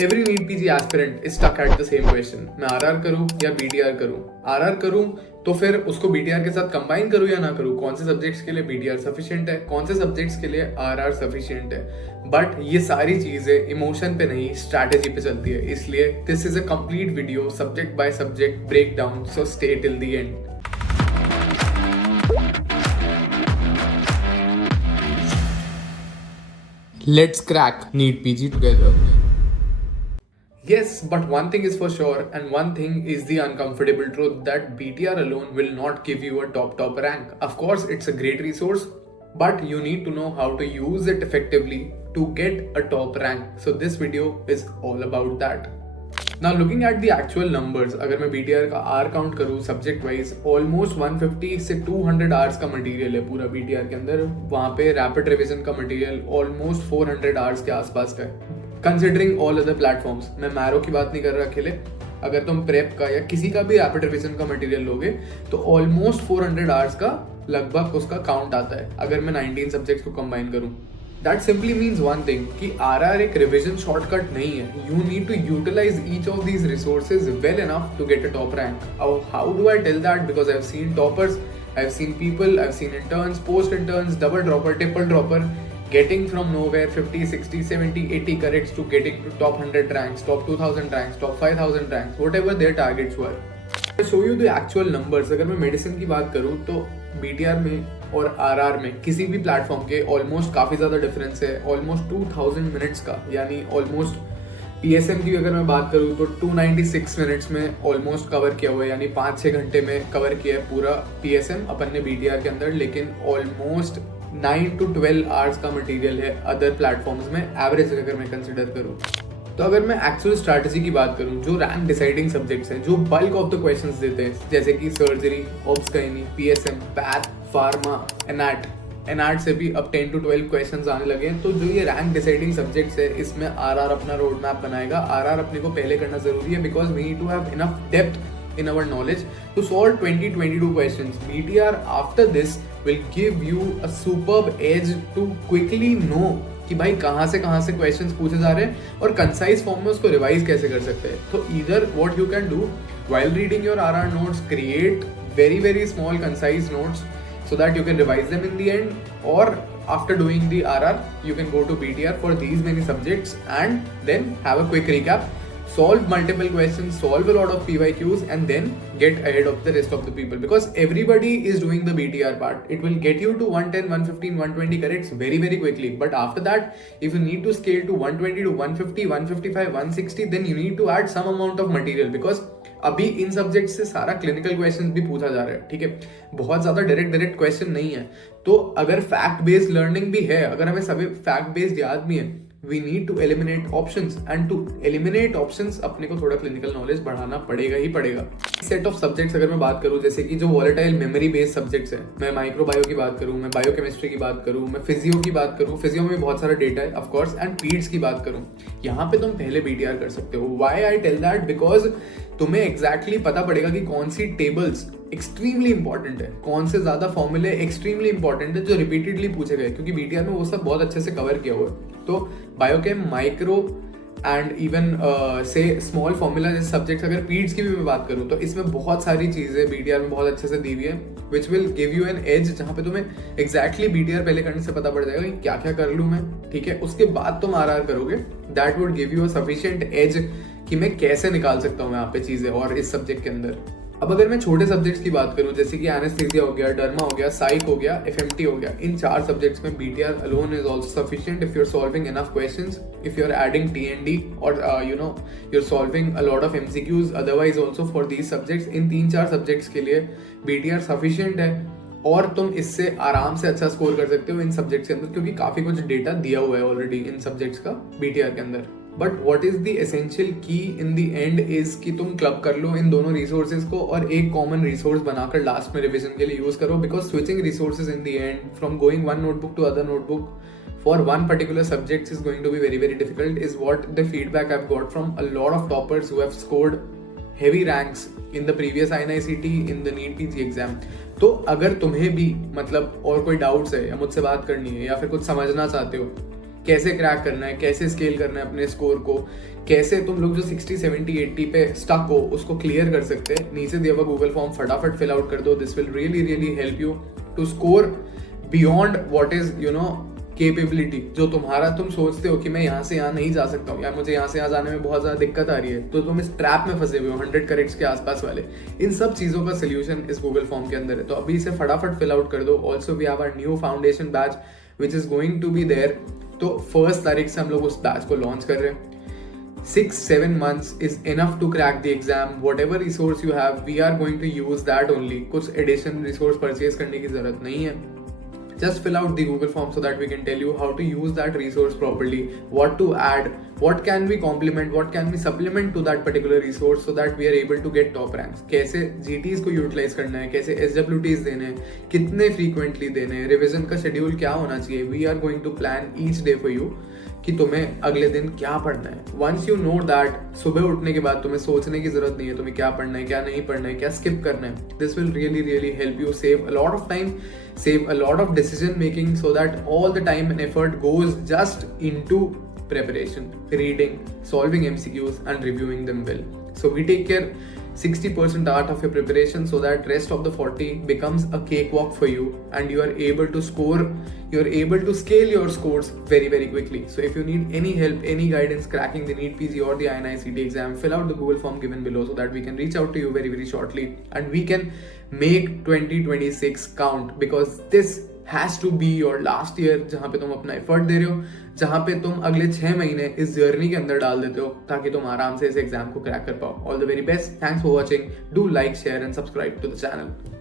Every NEET PG aspirant is stuck at the same question, मैं RR करूं या BTR करूं। आरआर करूं तो फिर उसको बीटीआर के साथ कंबाइन करूं या ना करूं, कौन से सब्जेक्ट्स के लिए बीटीआर सफिशिएंट है, कौन से सब्जेक्ट्स के लिए आरआर सफिशिएंट है। बट ये सारी चीजें इमोशन पे नहीं, स्ट्रैटेजी पे चलती है। इसलिए this is a complete video subject by subject break down, so stay till the end. Let's crack NEET PG together. Yes, but one thing is for sure, and one thing is the uncomfortable truth that BTR alone will not give you a top rank. Of course, it's a great resource, but you need to know how to use it effectively to get a top rank. So this video is all about that. Now looking at the actual numbers, अगर मैं BTR का R count करूँ subject wise, almost 150 से 200 hours का material है पूरा BTR के अंदर। वहाँ पे रैपिड रिविजन का मटेरियल ऑलमोस्ट 400 आवर्स के आसपास का है, कंसिडरिंग ऑल अदर प्लेटफॉर्म्स। मैं मैरो की बात नहीं कर रहा अकेले, अगर तुम प्रेप का या किसी का भी रैपिड रिविजन का मटेरियल लोगे तो ऑलमोस्ट 400 आवर्स का लगभग उसका काउंट आता है अगर मैं 19 सब्जेक्ट्स को कंबाइन करूँ। That simply means one thing कि RR एक रिविजन शॉर्टकट नहीं है। You need to utilize each of these resources well enough to get a top rank. How do I tell that? Because I've seen toppers, I've seen people, I've seen interns, post interns, double dropper, triple dropper getting from nowhere 50, 60, 70, 80 corrects to getting to top 100 ranks, top 2000 ranks, top 5000 ranks, whatever their targets were. To show you the actual numbers, अगर मैं medicine की बात करूँ तो BTR में और RR में किसी भी प्लेटफॉर्म के ऑलमोस्ट काफ़ी ज़्यादा डिफरेंस है, ऑलमोस्ट 2000 मिनट्स का। यानी ऑलमोस्ट PSM की अगर मैं बात करूँ तो 296 मिनट्स में ऑलमोस्ट कवर किया हुआ है, यानी 5-6 घंटे में कवर किया है पूरा PSM अपन ने BTR के अंदर। लेकिन ऑलमोस्ट 9 to 12 आवर्स का मटेरियल है अदर प्लेटफॉर्म्स में, एवरेज अगर मैं कंसिडर करूँ तो। अगर मैं एक्चुअल स्ट्रैटेजी की बात करूं, जो रैंक डिसाइडिंग सब्जेक्ट्स हैं, जो बल्क ऑफ द क्वेश्चंस देते हैं, जैसे कि surgery, obs gynae, PSM, path, pharma, एनएट से भी अब 10 to 12 क्वेश्चंस आने लगे हैं। तो जो ये रैंक डिसाइडिंग सब्जेक्ट्स है, इसमें आरआर अपना रोड मैप बनाएगा। आरआर अपने को पहले करना जरूरी है, because we need to have enough depth in our knowledge to solve 20-22 questions. BTR after this will give you a superb edge to quickly know कि भाई कहाँ से क्वेश्चंस पूछे जा रहे हैं और कंसाइज फॉर्म में उसको रिवाइज कैसे कर सकते हैं। तो either what you can do while reading your RR notes, create very small concise notes so that you can revise them in the end, or after doing the RR you can go to BTR for these many subjects and then have a quick recap, solve multiple questions, solve a lot of PYQs, and then get ahead of the rest of the people, because everybody is doing the BTR part. It will get you to 110, 115, 120 corrects very quickly. But after that, if you need to scale to 120 to 150, 155, 160, then you need to add some amount of material, because अभी इन subject से सारा clinical questions भी पूछा जा रहा है। ठीक है, बहुत ज्यादा डायरेक्ट क्वेश्चन नहीं है। तो अगर फैक्ट बेस्ड लर्निंग भी है, अगर हमें सभी फैक्ट बेस्ड याद भी है, we need to eliminate options, and to eliminate options अपने को थोड़ा क्लिनिकल नॉलेज बढ़ाना पड़ेगा ही पड़ेगा। सेट ऑफ सब्जेक्ट्स अगर मैं बात करूँ, जैसे कि जो वॉलेटाइल मेमोरी बेस्ड सब्जेक्ट्स हैं, मैं माइक्रोबायो की बात करूँ, मैं बायोकेमिस्ट्री की बात करूँ, मैं फिजियो की बात करूँ, फिजियो में बहुत सारा डेटा है ऑफ कोर्स, एंड पीड्स की बात करूँ, यहाँ पे तुम पहले BTR कर सकते हो। Why I tell that? Because तुम्हें एग्जैक्टली पता पड़ेगा कि कौन सी टेबल्स एक्सट्रीमली इंपॉर्टेंट है, कौन से ज्यादा फॉर्मूले एक्सट्रीमली इंपॉर्टेंट है जो रिपीटेडली पूछे गए, क्योंकि BTR में वो सब बहुत अच्छे से कवर किया हुआ है। तो बायोकेम, माइक्रो एंड इवन से स्मॉल फॉर्मूला जैसे सब्जेक्ट्स, अगर पीड्स की भी मैं बात करूँ तो इसमें बहुत सारी चीजें BTR में बहुत अच्छे से दी हुई है, which will give you an edge, जहाँ पे तुम्हें एग्जैक्टली BTR पहले करने से पता पड़ जाएगा कि क्या क्या कर लूँ मैं। ठीक है, उसके बाद तुम RR करोगे, that would give you a sufficient edge कि मैं कैसे निकाल सकता हूँ यहाँ पे चीजें और इस सब्जेक्ट के अंदर। अब अगर मैं छोटे सब्जेक्ट्स की बात करूं, जैसे कि एनेस्थीसिया हो गया, डर्मा हो गया, साइक हो गया, FMT हो गया, इन 4 सब्जेक्ट्स में BTR alone is also sufficient if you're solving enough questions, if you're adding TND or you're solving a lot of MCQs otherwise also for these subjects। In 3-4 subjects के लिए BTR sufficient है और तुम इससे आराम से अच्छा स्कोर कर सकते हो इन सब्जेक्ट्स के अंदर, क्योंकि काफी कुछ डेटा दिया हुआ है ऑलरेडी इन सब्जेक्ट्स का BTR के अंदर। But what is the essential की इन द एंड इज कि तुम क्लब कर लो इन दोनों रिसोर्सेज को और एक कॉमन रिसोर्स बनाकर लास्ट में रिविजन के लिए यूज करो, because switching resources in the end from going one notebook to other notebook for one particular subject is going to be very difficult, is what the feedback I've got from a lot of toppers who have scored heavy ranks in the previous INICT, in the NEET PG exam। तो अगर तुम्हें भी मतलब और कोई doubts है या मुझसे बात करनी है या फिर कुछ समझना चाहते हो कैसे क्रैक करना है, कैसे स्केल करना है अपने स्कोर को, कैसे तुम लोग जो 60, 70, 80 पे स्टक हो उसको क्लियर कर सकते हैं। नीचे दिया हुआ गूगल फॉर्म फटाफट फिल आउट कर दो। This will really really help you to score beyond what is capability. जो तुम सोचते हो कि मैं यहाँ से यहाँ नहीं जा सकता हूँ या मुझे यहाँ से यहाँ जाने में बहुत ज़्यादा दिक्कत आ रही है, तो तुम इस ट्रैप में फंसे हुए हो 100 करेक्ट्स के आसपास वाले। इन सब चीज़ों का सोल्यूशन इस गूगल फॉर्म के अंदर है, तो अभी इसे फटाफट फिल आउट कर दो। Also we have our new foundation batch which is going to be there. तो 1 तारीख से हम लोग उस बैच को लॉन्च कर रहे हैं। 6-7 months is enough to crack the exam. Whatever resource you have, we are going to use that only. कुछ additional resource purchase करने की जरूरत नहीं है। Just fill out the Google form so that we can tell you how to use that resource properly, what to add, what can we complement, what can we supplement to that particular resource so that we are able to get top ranks. कैसे GTs को utilize करना है, कैसे SWTs देने हैं, कितने frequently देने हैं, revision का schedule क्या होना चाहिए. We are going to plan each day for you कि तुम्हें अगले दिन क्या पढ़ना है. Once you know that, सुबह उठने के बाद तुम्हें सोचने की जरूरत नहीं है तुम्हें क्या पढ़ना है, क्या नहीं पढ़ना है, क्या स्किप करना है. This will really really help you save a lot of time, save a lot of decision making, so that all the time and effort goes just into preparation, reading, solving MCQs and reviewing them well. So we take care 60% art of your preparation so that rest of the 40 becomes a cakewalk for you and you are able to score, you're able to scale your scores very very quickly. So if you need any help, any guidance cracking the NEET PG or the INI-CT exam, fill out the Google form given below so that we can reach out to you very very shortly and we can make 2026 count, because this has to be your last year जहाँ पे तुम अपना effort दे रहे हो, जहाँ पे तुम अगले 6 महीने इस जर्नी के अंदर डाल देते हो ताकि तुम आराम से इस एग्जाम को क्रैक कर पाओ. All the very best. Thanks for watching. Do like, share and subscribe to the channel.